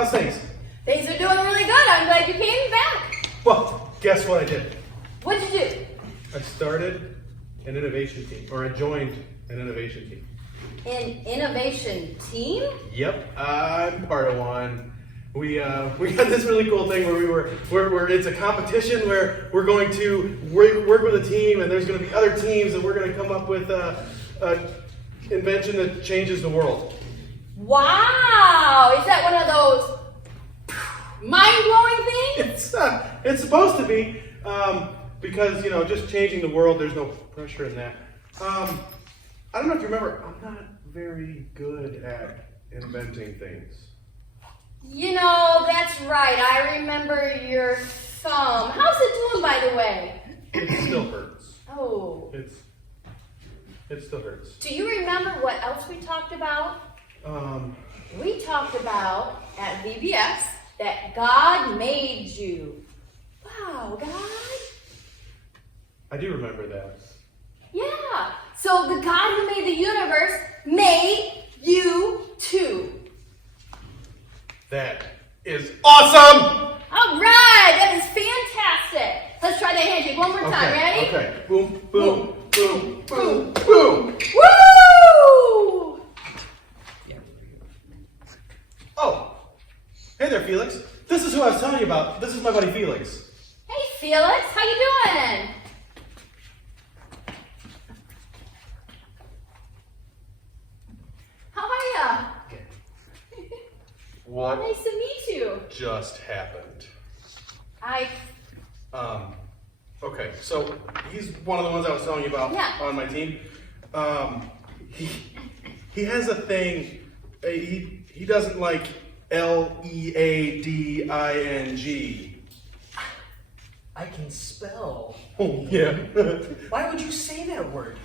How's things? Things are doing really good. I'm glad you came back. Well, guess what I did? What'd you do? I started an innovation team, or I joined an innovation team. An innovation team? Yep, I'm part of one. We got this really cool thing where it's a competition where we're going to work with a team, and there's going to be other teams, and we're going to come up with a invention that changes the world. Wow! Is that one of those mind-blowing things? It's supposed to be, because just changing the world. There's no pressure in that. I don't know if you remember. I'm not very good at inventing things. That's right. I remember your thumb. How's it doing, by the way? It still hurts. Oh. It still hurts. Do you remember what else we talked about? We talked about at VBS that God made you. Wow, God. I do remember that. Yeah. So the God who made the universe made you too. That is awesome! All right, that is fantastic. Let's try that handshake one more time. Ready? Okay. Boom, boom, boom, boom, boom. Woo! Oh, hey there, Felix. This is who I was telling you about. This is my buddy Felix. Hey, Felix. How you doing? How are ya? What Nice to meet you. just happened? Okay, so he's one of the ones I was telling you about on my team. He has a thing. He doesn't like Leading. I can spell. Oh yeah. Why would you say that word?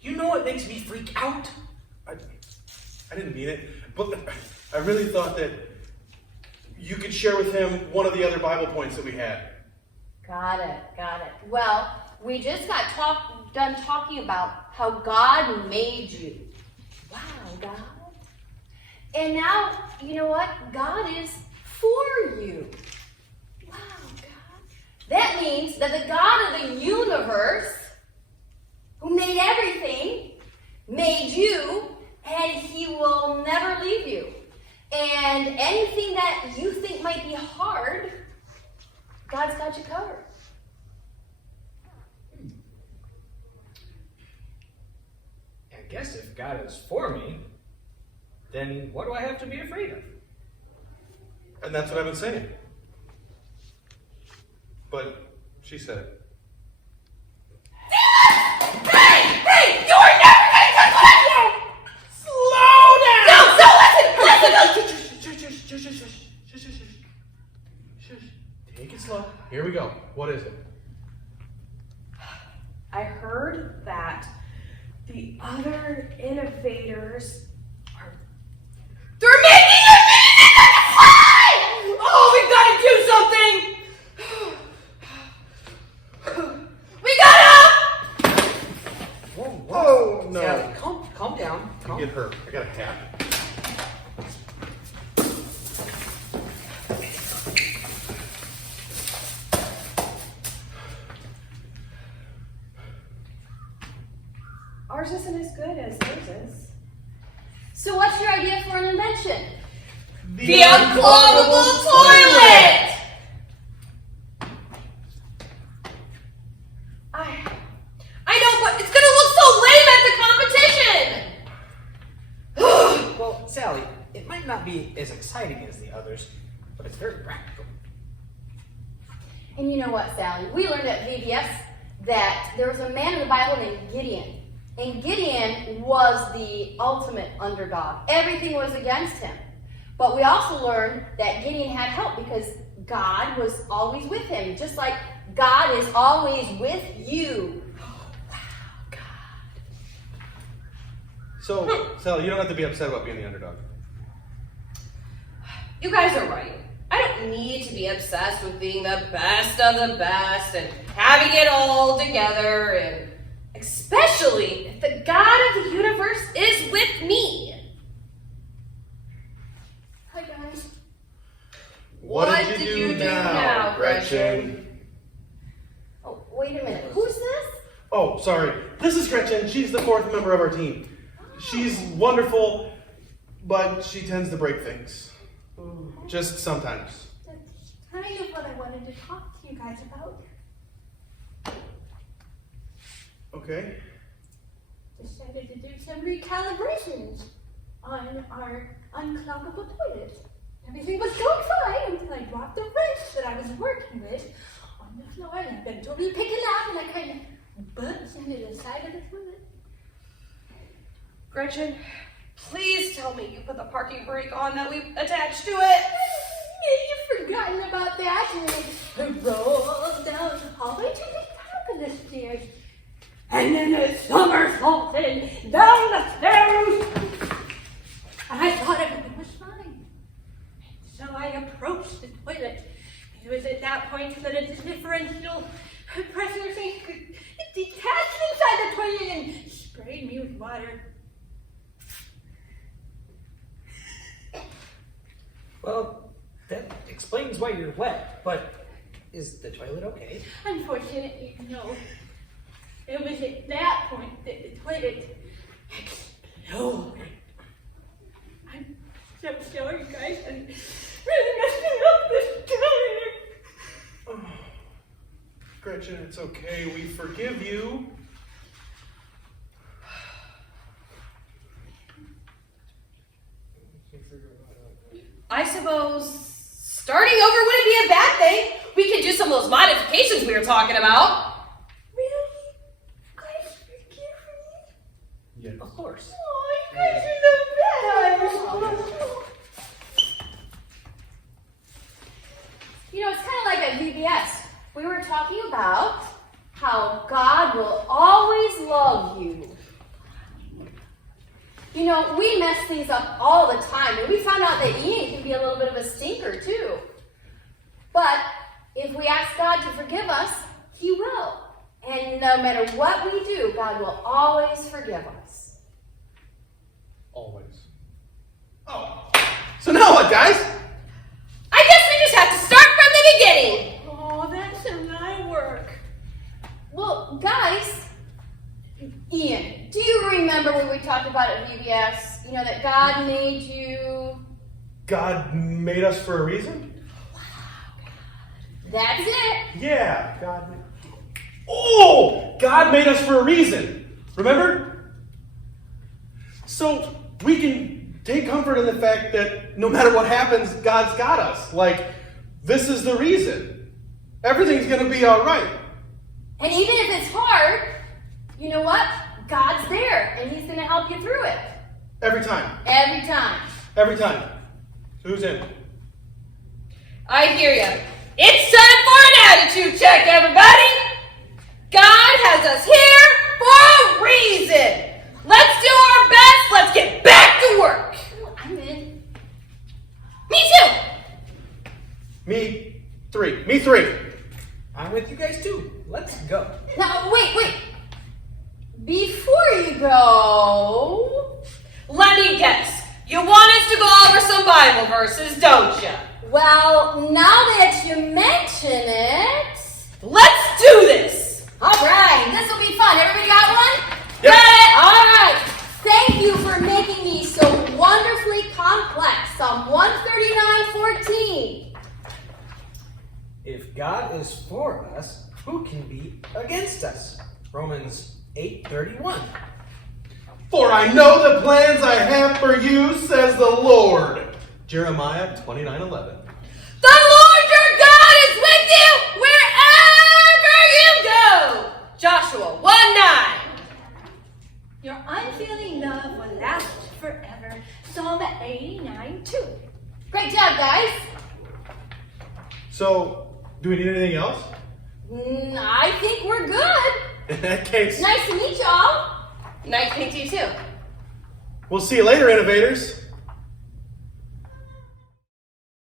You know what makes me freak out? I didn't mean it, but I really thought that you could share with him one of the other Bible points that we had. Got it. Well, we just got done talking about how God made you. Wow, God. And now, you know what? God is for you. Wow, God. That means that the God of the universe, who made everything, made you, and he will never leave you. And anything that you think might be hard, God's got you covered. I guess if God is for me, then what do I have to be afraid of? And that's what I've been saying. But she said it. Hey! You are never going to touch that! Slow down! No, listen! Take it slow. Here we go. What is it? I heard that the other innovators are... They're making a meeting on the fly! Oh, we gotta do something! We gotta... Whoa. Oh, no. Sally, calm down. You get hurt. I got a hat. Ours isn't as good as theirs is. So what's your idea for an invention? The uncloggable toilet! I know, but it's gonna look so lame at the competition! Well, Sally, it might not be as exciting as the others, but it's very practical. And you know what, Sally? We learned at VBS that there was a man in the Bible named Gideon. And Gideon was the ultimate underdog. Everything was against him. But we also learned that Gideon had help because God was always with him. Just like God is always with you. Oh, wow, God. So, Sally, you don't have to be upset about being the underdog. You guys are right. I don't need to be obsessed with being the best of the best and having it all together, and especially if the God of the universe is with me. Hi, guys. What did you do now, Gretchen? Oh, wait a minute. Who's this? Oh, sorry. This is Gretchen. She's the fourth member of our team. She's wonderful, but she tends to break things. Just sometimes. That's kind of what I wanted to talk to you guys about. Okay. Decided to do some recalibrations on our uncloggable toilet. Everything was going fine until I dropped the wrench that I was working with on the floor, and I bent over to pick it up, and I kind of bumped into the side of the toilet. Gretchen, please tell me you put the parking brake on that we attached to it. You've forgotten about that, and I rolled down the hallway to the top of the stairs. And then I somersaulted down the stairs. And I thought everything was fine. So I approached the toilet. It was at that point that a differential pressure thing detached inside the toilet and sprayed me with water. Well, that explains why you're wet, but is the toilet okay? Unfortunately, no. It was at that point that the toilet exploded. I'm so sorry, guys. I'm really messing up this time. Gretchen, it's okay. We forgive you. I suppose starting over wouldn't be a bad thing. We could do some of those modifications we were talking about. Really? You guys forgive me? Yes. Of course. Oh, you guys are the best. You know, it's kind of like at VBS. We were talking about how God will always love you. You know, we mess things up all the time, and we found out that Ian can be a little bit of a stinker too. But if we ask God to forgive us, He will. And no matter what we do, God will always forgive us. Always. Oh. So now what, guys? I guess we just have to start from the beginning. Oh, that's some my work. Well, guys, Ian, do you remember what we talked about at VBS? You know, that God made you... God made us for a reason? That's it. Yeah, God made... Oh! God made us for a reason. Remember? So we can take comfort in the fact that no matter what happens, God's got us. Like, this is the reason. Everything's going to be all right. And even if it's hard, you know what? God's there, and He's going to help you through it. Every time. Every time. Every time. So who's in? I hear ya. It's time for an attitude check, everybody. God has us here for a reason. Let's do our best. Let's get back to work. Ooh, I'm in. Me too. Me three. Me three. I'm with you guys too. Let's go. Now, wait. Before you go... Let me guess. You want us to go over some Bible verses, don't you? Well, now that you mention it... Let's do this. All right, this will be fun. Everybody got one? Yep. All right. Thank you for making me so wonderfully complex. Psalm 139:14. If God is for us, who can be against us? Romans 8:31. For I know the plans I have for you, says the Lord. Jeremiah 29:11. The Lord your God is with you wherever you go. Joshua 1:9. Your unfailing love will last forever. Psalm 89:2. Great job, guys. So, do we need anything else? I think we're good. In that case, Nice to meet y'all. Nice to meet you too. we'll see you later, innovators.